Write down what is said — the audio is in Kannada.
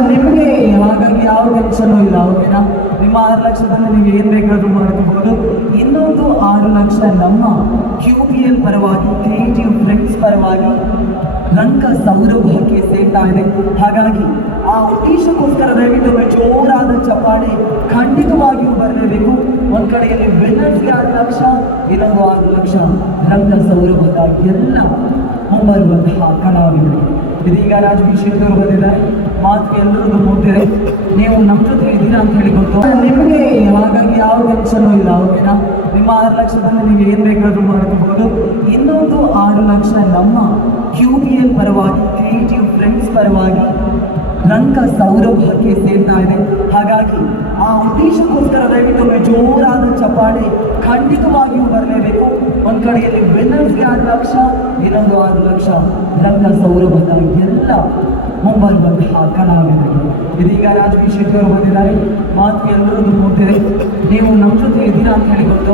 ನಿಮಗೆ ಹಾಗಾಗಿ ಯಾವ ಟೆನ್ಷನ್ ಇಲ್ಲ ಓಕೆನಾ ನಿಮ್ಮ ಆರು ಲಕ್ಷದಲ್ಲಿ ನೀವು ಏನು ಬೇಕಾದರೂ ಮಾಡ್ಕೋಬಹುದು ಇನ್ನೊಂದು ಆರು ಲಕ್ಷ ನಮ್ಮ ಕ್ಯೂ ಪಿ ಎಲ್ ಪರವಾಗಿ ಕ್ರಿಯೇಟಿವ್ ಫ್ರೆಂಡ್ಸ್ ಪರವಾಗಿ ರಂಗ ಸೌರಭಕ್ಕೆ ಸೇರ್ತಾ ಇದೆ. ಹಾಗಾಗಿ ಆ ಉದ್ದೇಶಕ್ಕೋಸ್ಕರ ದಯವಿಟ್ಟು ಜೋರಾದ ಚಪ್ಪಾಳೆ ಖಂಡಿತವಾಗಿಯೂ ಬರಲೇಬೇಕು. ಒಂದ್ ಕಡೆಯಲ್ಲಿ ವಿನ್ನರ್ಸ್ಗೆ ಆರು ಲಕ್ಷ, ಇನ್ನೊಂದು ಆರು ಲಕ್ಷ ರಂಗ ಸೌರಭದ ಎಲ್ಲ ಮುಂಬರುವಂತಹ ಕಲಾವಿದರು. ಇದೀಗ ರಾಜಕೀಯ ಶೆಟ್ಟಿ ಅವರು ಬಂದಿದ್ದಾರೆ. ಮಾತು ಎಲ್ಲರಿಗೂ ಹೋಗ್ತೇವೆ ನೀವು ನಮ್ಮ ಜೊತೆ ಇದ್ದೀರಾ ಅಂತ ಹೇಳಿ ಗೊತ್ತು. ನಿಮಗೆ ಹಾಗಾಗಿ ಯಾವ ಟೆನ್ಷನ್ ಇಲ್ಲ, ಓಕೆನಾ? ನಿಮ್ಮ ಆರು ಲಕ್ಷದಲ್ಲಿ ನೀವು ಏನು ಬೇಕಾದರೂ ಮಾಡ್ಕೋಬಹುದು. ಇನ್ನೊಂದು ಆರು ಲಕ್ಷ ನಮ್ಮ ಕ್ಯೂ ಪಿ ಎಲ್ ಪರವಾಗಿ ಕ್ರಿಯೇಟಿವ್ ಫ್ರೆಂಡ್ಸ್ ಪರವಾಗಿ ರಂಗ ಸೌರಭಕ್ಕೆ ಸೇರ್ತಾ ಇದೆ. ಹಾಗಾಗಿ ಆ ಉದ್ದೇಶಕ್ಕೋಸ್ಕರ ದಯವಿಟ್ಟು ಜೋರಾದ ಚಪ್ಪಾಳೆ ಖಂಡಿತವಾಗಿಯೂ ಒಂದ್ ಕಡೆಯಲ್ಲಿ ವಿನ್ನರ್ಸ್ಗೆ ಆರು ಲಕ್ಷ ಇನ್ನೊಂದು ಆರು ಲಕ್ಷ ರಂಗ ಸೌರಭದ ಎಲ್ಲ ಮುಂಬರುವಂತಹ ಕಲಾವಿದರು ಇದೀಗ ರಾಜವೀರ್ ಶೆಟ್ಟಿ ಅವರು ಬಂದಿದ್ದಾರೆ. ಮಾತು ಎಲ್ಲರೂ ಕೂತಿದೆ ನೀವು ನಮ್ಮ ಜೊತೆ ಇದ್ದೀರಾ ಅಂತ ಹೇಳಿ ಗೊತ್ತು.